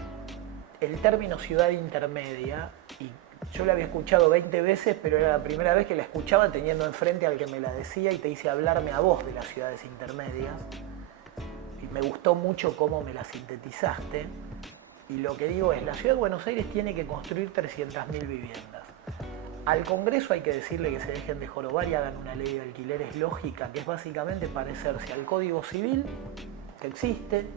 el término ciudad intermedia, y yo la había escuchado 20 veces, pero era la primera vez que la escuchaba teniendo enfrente al que me la decía, y te hice hablarme a vos de las ciudades intermedias. Y me gustó mucho cómo me la sintetizaste. Y lo que digo es, la Ciudad de Buenos Aires tiene que construir 300.000 viviendas. Al Congreso hay que decirle que se dejen de jorobar y hagan una ley de alquileres lógica, que es básicamente parecerse al Código Civil, que existe,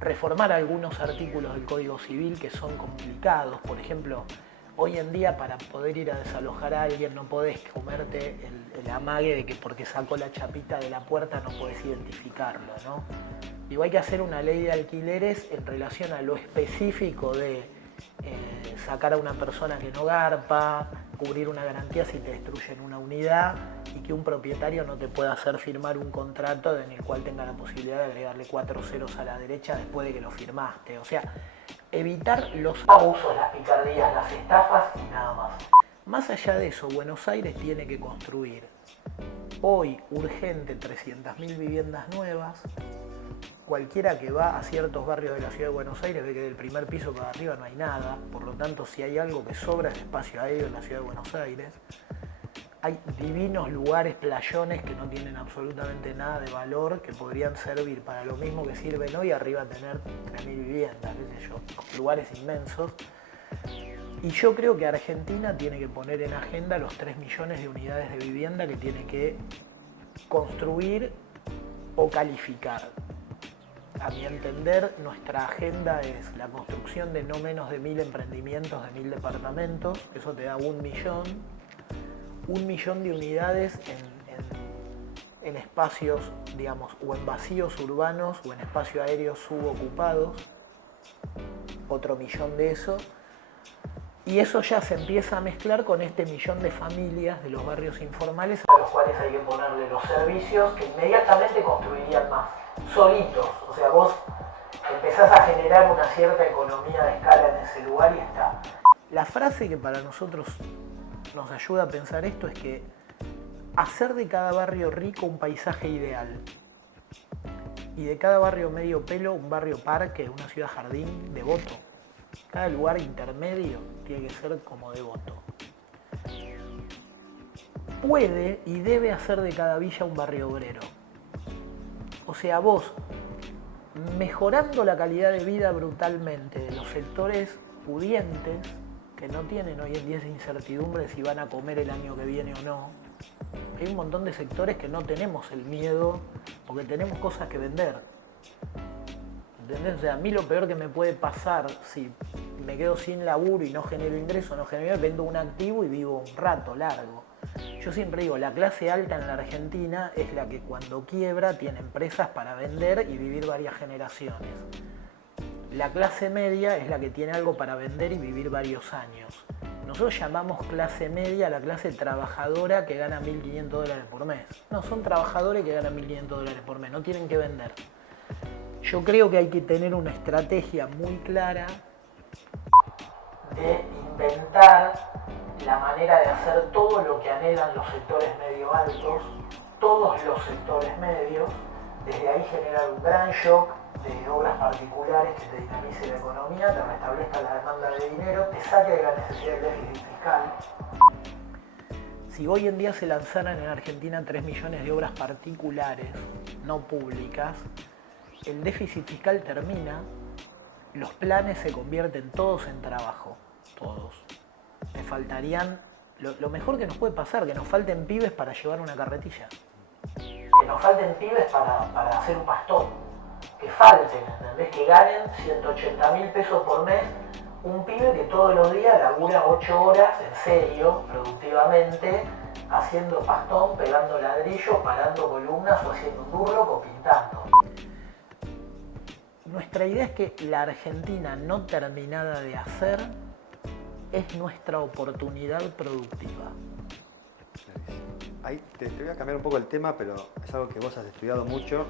reformar algunos artículos del Código Civil que son complicados. Por ejemplo, Hoy en día para poder ir a desalojar a alguien no podés comerte el amague de que porque sacó la chapita de la puerta no podés identificarlo, ¿no? Digo, hay que hacer una ley de alquileres en relación a lo específico de sacar a una persona que no garpa, cubrir una garantía si te destruyen una unidad y que un propietario no te pueda hacer firmar un contrato en el cual tenga la posibilidad de agregarle 4 ceros a la derecha después de que lo firmaste. O sea, evitar los abusos, las picardías, las estafas y nada más. Más allá de eso, Buenos Aires tiene que construir hoy urgente 300.000 viviendas nuevas. Cualquiera que va a ciertos barrios de la ciudad de Buenos Aires ve que del primer piso para arriba no hay nada, por lo tanto si hay algo que sobra es espacio aéreo en la ciudad de Buenos Aires. Hay divinos lugares, playones que no tienen absolutamente nada de valor, que podrían servir para lo mismo que sirven hoy, arriba tener 3.000 viviendas, qué sé yo, lugares inmensos. Y yo creo que Argentina tiene que poner en agenda los 3 millones de unidades de vivienda que tiene que construir o calificar. A mi entender, nuestra agenda es la construcción de no menos de 1.000 emprendimientos, de 1.000 departamentos, eso te da 1 millón de unidades en espacios, digamos, o en vacíos urbanos o en espacios aéreos subocupados, otro millón de eso, y eso ya se empieza a mezclar con este millón de familias de los barrios informales a los cuales hay que ponerle los servicios que inmediatamente construirían más, solitos. O sea, vos empezás a generar una cierta economía de escala en ese lugar y está. La frase que para nosotros nos ayuda a pensar esto es que hacer de cada barrio rico un paisaje ideal y de cada barrio medio pelo un barrio parque, una ciudad jardín devoto. Cada lugar intermedio tiene que ser como devoto. Puede y debe hacer de cada villa un barrio obrero. O sea, vos, mejorando la calidad de vida brutalmente de los sectores pudientes, que no tienen hoy en día esa incertidumbre si van a comer el año que viene o no. Hay un montón de sectores que no tenemos el miedo porque tenemos cosas que vender. ¿Entendés? O sea, a mí lo peor que me puede pasar si me quedo sin laburo y no genero ingreso, no genero, vendo un activo y vivo un rato largo. Yo siempre digo, la clase alta en la Argentina es la que cuando quiebra tiene empresas para vender y vivir varias generaciones. La clase media es la que tiene algo para vender y vivir varios años. Nosotros llamamos clase media a la clase trabajadora que gana $1.500 por mes. No, son trabajadores que ganan $1.500 por mes, no tienen que vender. Yo creo que hay que tener una estrategia muy clara de inventar la manera de hacer todo lo que anhelan los sectores medio altos, todos los sectores medios, desde ahí generar un gran shock de obras particulares que te dinamice la economía, te restablezca la demanda de dinero, te saque de la necesidad del déficit fiscal. Si hoy en día se lanzaran en Argentina 3 millones de obras particulares, no públicas, el déficit fiscal termina, los planes se convierten todos en trabajo, todos. Te faltarían, lo mejor que nos puede pasar, que nos falten pibes para llevar una carretilla. Que nos falten pibes para hacer un pastón. Que falten, ¿entendés? Que ganen 180.000 pesos por mes un pibe que todos los días labura 8 horas, en serio, productivamente, haciendo pastón, pegando ladrillos, parando columnas o haciendo un durlock o pintando. Nuestra idea es que la Argentina no terminada de hacer es nuestra oportunidad productiva. Ahí te voy a cambiar un poco el tema, pero es algo que vos has estudiado mucho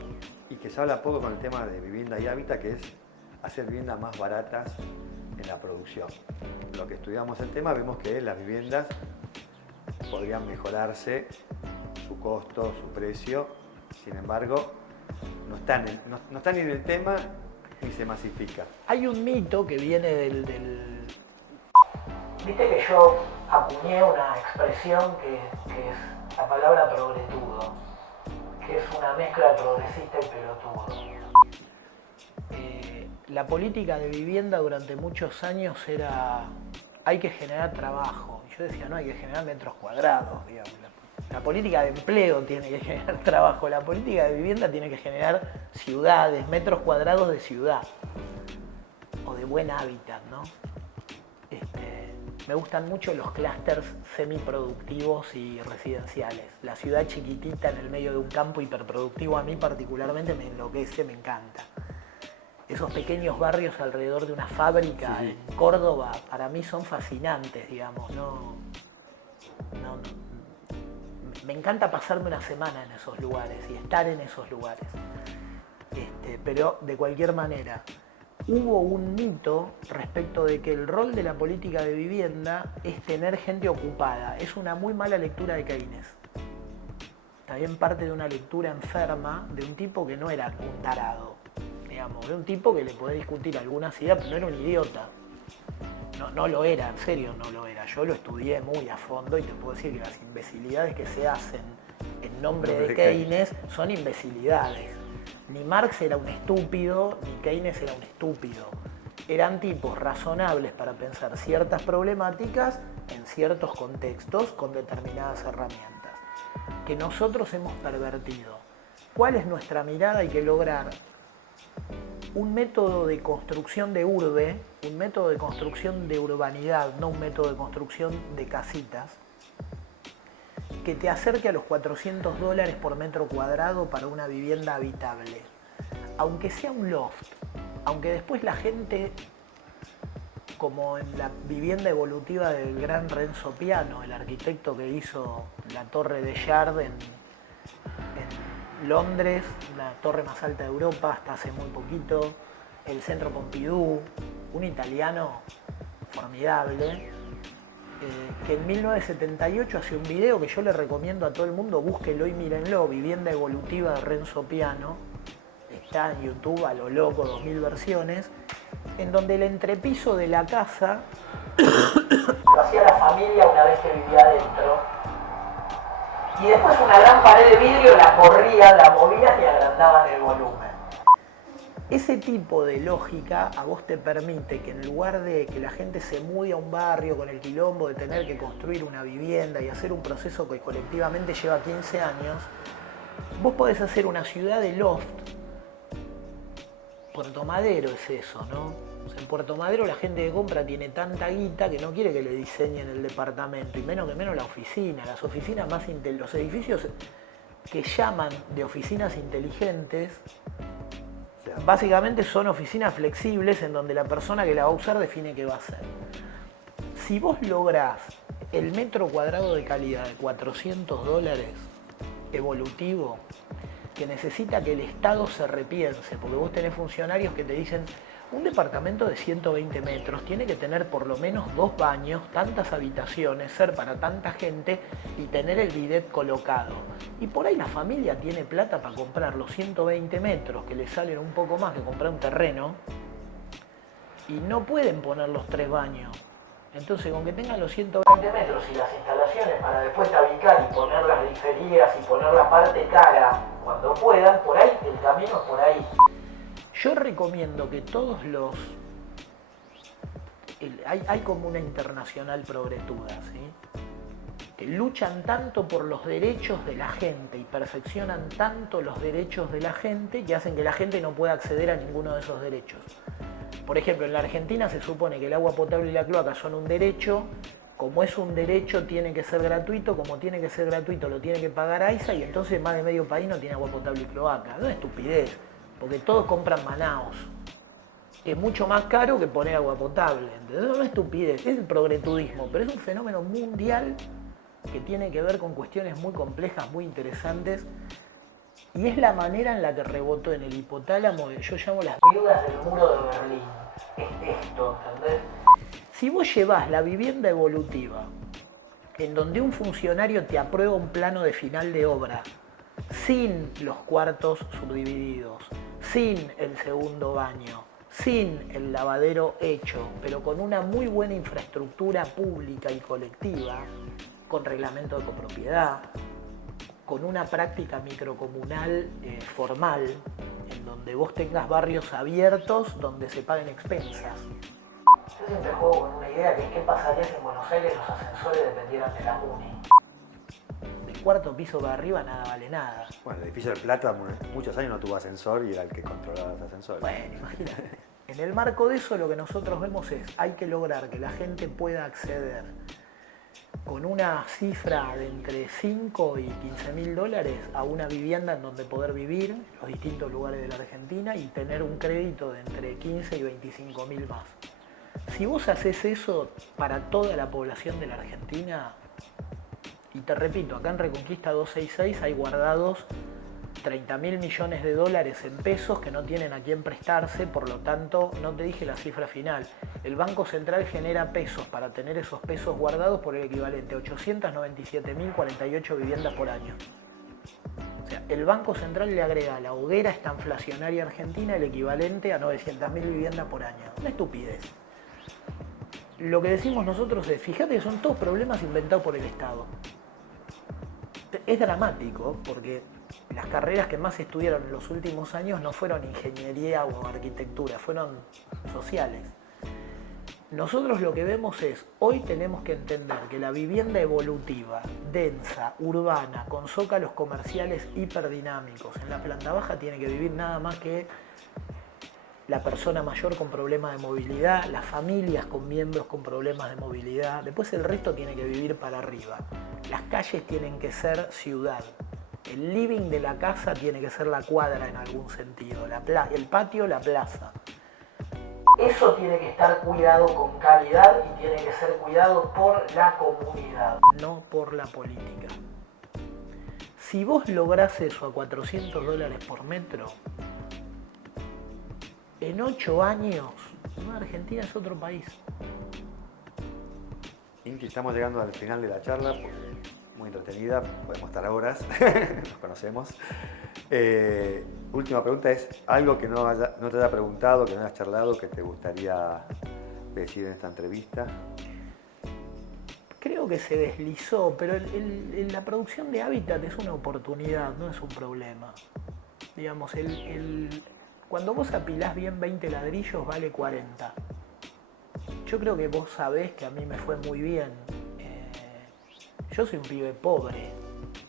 y que se habla poco con el tema de vivienda y hábitat, que es hacer viviendas más baratas en la producción. Lo que estudiamos el tema, vemos que las viviendas podrían mejorarse su costo, su precio, sin embargo, no están en el tema y se masifica. Hay un mito que viene del... Viste que yo acuñé una expresión que es la palabra progretudo, que es una mezcla de progresista y pelotudo. La política de vivienda durante muchos años era hay que generar trabajo. Y yo decía, no, hay que generar metros cuadrados, digamos. La política de empleo tiene que generar trabajo, la política de vivienda tiene que generar ciudades, metros cuadrados de ciudad o de buen hábitat, ¿no? Me gustan mucho los clústeres semiproductivos y residenciales. La ciudad chiquitita en el medio de un campo hiperproductivo a mí particularmente me enloquece, me encanta. Esos pequeños barrios alrededor de una fábrica en Córdoba para mí son fascinantes, digamos. Me encanta pasarme una semana en esos lugares y estar en esos lugares. Pero de cualquier manera, hubo un mito respecto de que el rol de la política de vivienda es tener gente ocupada. Es una muy mala lectura de Keynes. También parte de una lectura enferma de un tipo que no era un tarado, digamos, de un tipo que le podés discutir algunas ideas, pero no era un idiota. No lo era, en serio no lo era. Yo lo estudié muy a fondo y te puedo decir que las imbecilidades que se hacen en nombre de Keynes son imbecilidades. Ni Marx era un estúpido, ni Keynes era un estúpido. Eran tipos razonables para pensar ciertas problemáticas en ciertos contextos con determinadas herramientas que nosotros hemos pervertido. ¿Cuál es nuestra mirada? Hay que lograr un método de construcción de urbe, un método de construcción de urbanidad, no un método de construcción de casitas, que te acerque a los $400 por metro cuadrado para una vivienda habitable. Aunque sea un loft, aunque después la gente, como en la vivienda evolutiva del gran Renzo Piano, el arquitecto que hizo la Torre de Yard en Londres, la torre más alta de Europa hasta hace muy poquito, el Centro Pompidou, un italiano formidable, que en 1978 hace un video que yo le recomiendo a todo el mundo, búsquenlo y mírenlo, Vivienda evolutiva de Renzo Piano, está en YouTube a lo loco, 2000 versiones, en donde el entrepiso de la casa lo hacía la familia una vez que vivía adentro, y después una gran pared de vidrio la corrían, la movían y agrandaban el volumen. Ese tipo de lógica a vos te permite que en lugar de que la gente se mude a un barrio con el quilombo de tener que construir una vivienda y hacer un proceso que colectivamente lleva 15 años, vos podés hacer una ciudad de loft. Puerto Madero es eso, ¿no? O sea, en Puerto Madero la gente que compra tiene tanta guita que no quiere que le diseñen el departamento, y menos la oficina. Las oficinas los edificios que llaman de oficinas inteligentes, básicamente son oficinas flexibles en donde la persona que la va a usar define qué va a hacer. Si vos lográs el metro cuadrado de calidad de $400 evolutivo, que necesita que el Estado se repiense, porque vos tenés funcionarios que te dicen un departamento de 120 metros tiene que tener por lo menos 2 baños, tantas habitaciones, ser para tanta gente y tener el bidet colocado. Y por ahí la familia tiene plata para comprar los 120 metros, que le salen un poco más que comprar un terreno, y no pueden poner los 3 baños. Entonces, con que tengan los 120 metros y las instalaciones para después tabicar y poner las griferías y poner la parte cara cuando puedan, por ahí, el camino es por ahí. Yo recomiendo que todos los... Hay como una internacional progretuda, ¿sí? Que luchan tanto por los derechos de la gente y perfeccionan tanto los derechos de la gente que hacen que la gente no pueda acceder a ninguno de esos derechos. Por ejemplo, en la Argentina se supone que el agua potable y la cloaca son un derecho. Como es un derecho, tiene que ser gratuito. Como tiene que ser gratuito, lo tiene que pagar AISA, y entonces más de medio país no tiene agua potable y cloaca. No es estupidez, porque todos compran Manaos. Es mucho más caro que poner agua potable. ¿Entendés? No es estupidez, es el progretudismo, pero es un fenómeno mundial que tiene que ver con cuestiones muy complejas, muy interesantes. Y es la manera en la que rebotó en el hipotálamo, yo llamo las viudas del muro de Berlín. Es esto, ¿entendés? Si vos llevás la vivienda evolutiva, en donde un funcionario te aprueba un plano de final de obra, sin los cuartos subdivididos, sin el segundo baño, sin el lavadero hecho, pero con una muy buena infraestructura pública y colectiva, con reglamento de copropiedad, con una práctica microcomunal formal, en donde vos tengas barrios abiertos donde se paguen expensas. Yo siempre juego con una idea que es qué pasaría si en Buenos Aires los ascensores dependieran de la MUNI. Del cuarto piso para arriba nada vale nada. Bueno, el edificio del Plata muchos años no tuvo ascensor y era el que controlaba los ascensores. Bueno, imagínate. En el marco de eso lo que nosotros vemos es, hay que lograr que la gente pueda acceder con una cifra de entre 5 y 15 mil dólares a una vivienda en donde poder vivir en los distintos lugares de la Argentina y tener un crédito de entre 15 y 25 mil más. Si vos haces eso para toda la población de la Argentina, y te repito, acá en Reconquista 266 hay guardados 30 mil millones de dólares en pesos que no tienen a quién prestarse, por lo tanto, no te dije la cifra final. El Banco Central genera pesos para tener esos pesos guardados por el equivalente a 897.048 viviendas por año. O sea, el Banco Central le agrega a la hoguera esta inflacionaria argentina el equivalente a 900.000 viviendas por año. Una estupidez. Lo que decimos nosotros es, fíjate que son todos problemas inventados por el Estado. Es dramático porque las carreras que más se estudiaron en los últimos años no fueron ingeniería o arquitectura, fueron sociales. Nosotros lo que vemos es, hoy tenemos que entender que la vivienda evolutiva, densa, urbana, con zócalos comerciales hiperdinámicos, en la planta baja tiene que vivir nada más que la persona mayor con problemas de movilidad, las familias con miembros con problemas de movilidad, después el resto tiene que vivir para arriba. Las calles tienen que ser ciudad. El living de la casa tiene que ser la cuadra en algún sentido, el patio, la plaza. Eso tiene que estar cuidado con calidad y tiene que ser cuidado por la comunidad, no por la política. Si vos lográs eso a 400 dólares por metro, en 8 años, Argentina es otro país. Inti, estamos llegando al final de la charla, muy entretenida, podemos estar horas, nos conocemos. Última pregunta es, algo que no te haya preguntado, que no hayas charlado, que te gustaría decir en esta entrevista. Creo que se deslizó, pero la producción de hábitat es una oportunidad, no es un problema. Digamos, cuando vos apilás bien 20 ladrillos vale 40. Yo creo que vos sabés que a mí me fue muy bien. Yo soy un pibe pobre,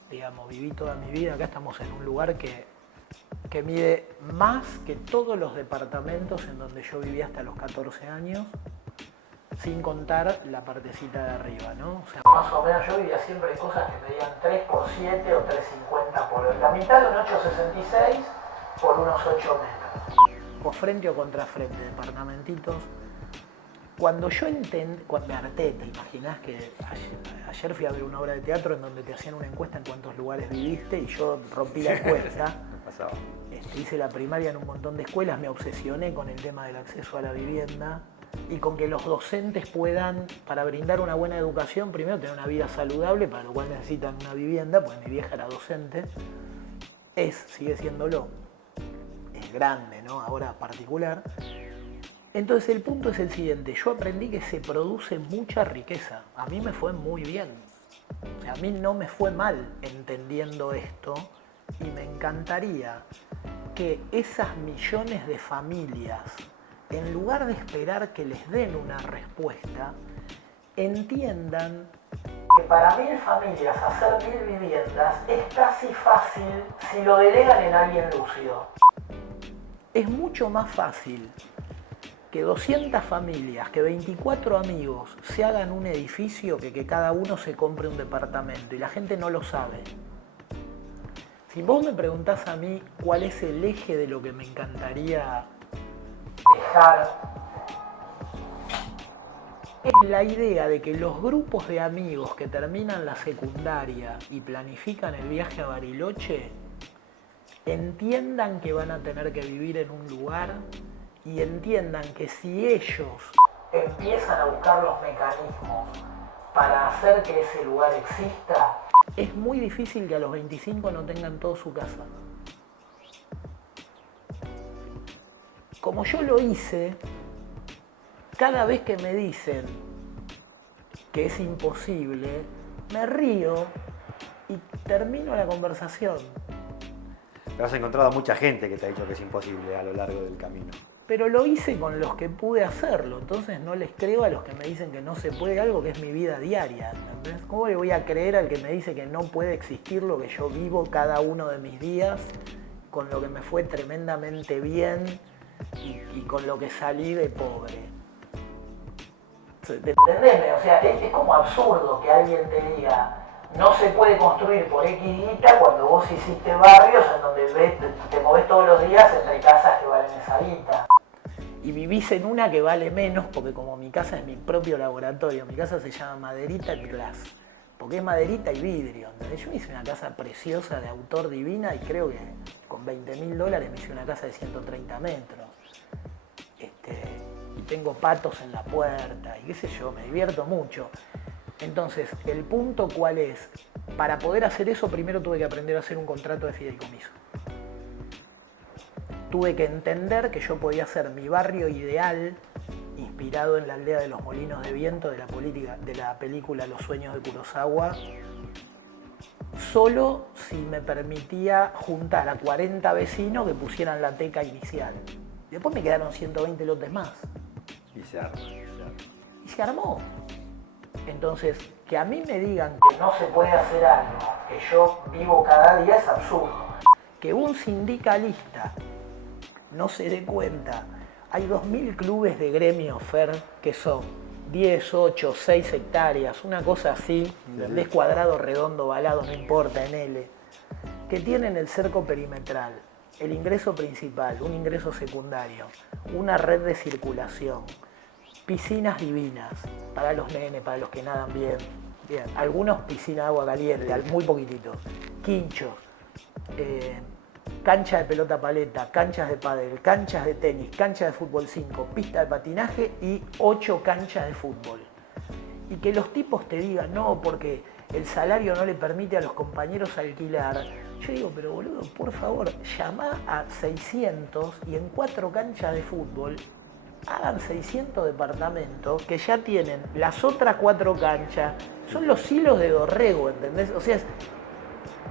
digamos, viví toda mi vida. Acá estamos en un lugar que mide más que todos los departamentos en donde yo viví hasta los 14 años, sin contar la partecita de arriba, ¿no? O sea, más o menos yo vivía siempre en cosas que medían 3x7 o 3,50 por la mitad de un 8,66 por unos 8 metros. O frente o contra frente, departamentitos. Cuando yo me harté, te imaginás que ayer fui a ver una obra de teatro en donde te hacían una encuesta en cuántos lugares viviste y yo rompí la encuesta. Hice la primaria en un montón de escuelas, me obsesioné con el tema del acceso a la vivienda y con que los docentes puedan, para brindar una buena educación, primero tener una vida saludable, para lo cual necesitan una vivienda, pues mi vieja era docente, sigue siéndolo, es grande, ¿no? Ahora particular. Entonces el punto es el siguiente, yo aprendí que se produce mucha riqueza, a mí me fue muy bien, o sea, a mí no me fue mal entendiendo esto y me encantaría que esas millones de familias, en lugar de esperar que les den una respuesta, entiendan que para 1000 familias hacer 1000 viviendas es casi fácil si lo delegan en alguien lúcido. Es mucho más fácil que 200 familias, que 24 amigos se hagan un edificio que cada uno se compre un departamento y la gente no lo sabe. Si vos me preguntás a mí cuál es el eje de lo que me encantaría dejar, es la idea de que los grupos de amigos que terminan la secundaria y planifican el viaje a Bariloche entiendan que van a tener que vivir en un lugar y entiendan que si ellos empiezan a buscar los mecanismos para hacer que ese lugar exista, es muy difícil que a los 25 no tengan todo su casa. Como yo lo hice, cada vez que me dicen que es imposible, me río y termino la conversación. Pero has encontrado a mucha gente que te ha dicho que es imposible a lo largo del camino. Pero lo hice con los que pude hacerlo, entonces no les creo a los que me dicen que no se puede algo que es mi vida diaria, ¿entendés? ¿Cómo le voy a creer al que me dice que no puede existir lo que yo vivo cada uno de mis días, con lo que me fue tremendamente bien y con lo que salí de pobre. ¿Entendés? O sea, es como absurdo que alguien te diga no se puede construir por X guita cuando vos hiciste barrios en donde te movés todos los días entre casas que valen esa guita. Y vivís en una que vale menos porque como mi casa es mi propio laboratorio, mi casa se llama Maderita and Glass, porque es maderita y vidrio. ¿Entendés? Yo me hice una casa preciosa de autor divina y creo que con $20.000 me hice una casa de 130 metros. Y tengo patos en la puerta y qué sé yo, me divierto mucho. Entonces, ¿el punto cuál es? Para poder hacer eso, primero tuve que aprender a hacer un contrato de fideicomiso. Tuve que entender que yo podía hacer mi barrio ideal, inspirado en la aldea de los Molinos de Viento de la película Los Sueños de Kurosawa, solo si me permitía juntar a 40 vecinos que pusieran la teca inicial. Después me quedaron 120 lotes más. Y se arma. Y se armó. Entonces, que a mí me digan que no se puede hacer algo que yo vivo cada día es absurdo. Que un sindicalista no se dé cuenta. Hay 2.000 clubes de gremio, Fer, que son 10, 8, 6 hectáreas, una cosa así, ¿entendés? Cuadrado, redondo, ovalado, no importa, en L, que tienen el cerco perimetral, el ingreso principal, un ingreso secundario, una red de circulación, piscinas divinas para los nenes, para los que nadan bien, algunos piscinas de agua caliente, muy poquititos, quinchos, cancha de pelota paleta, canchas de pádel, canchas de tenis, cancha de fútbol 5, pista de patinaje y 8 canchas de fútbol. Y que los tipos te digan, no, porque el salario no le permite a los compañeros alquilar. Yo digo, pero boludo, por favor, llamá a 600 y en 4 canchas de fútbol hagan 600 departamentos que ya tienen las otras 4 canchas. Son los hilos de Dorrego, ¿entendés? O sea, es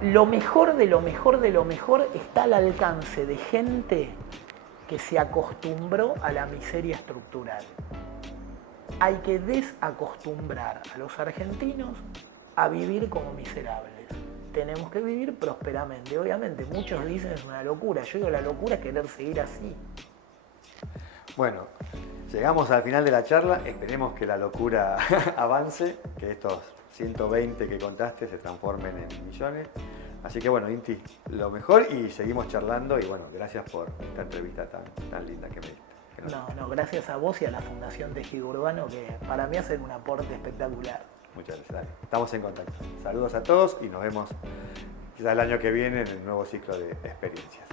lo mejor de lo mejor de lo mejor está al alcance de gente que se acostumbró a la miseria estructural. Hay que desacostumbrar a los argentinos a vivir como miserables. Tenemos que vivir prósperamente. Obviamente, muchos dicen es una locura. Yo digo, la locura es querer seguir así. Bueno, llegamos al final de la charla. Esperemos que la locura avance, que estos 120 que contaste se transformen en millones. Así que bueno, Inti, lo mejor y seguimos charlando y bueno, gracias por esta entrevista tan linda que me diste. No, gracias a vos y a la Fundación Tejido Urbano que para mí hacen un aporte espectacular. Muchas gracias, dale. Estamos en contacto. Saludos a todos y nos vemos quizás el año que viene en el nuevo ciclo de experiencias.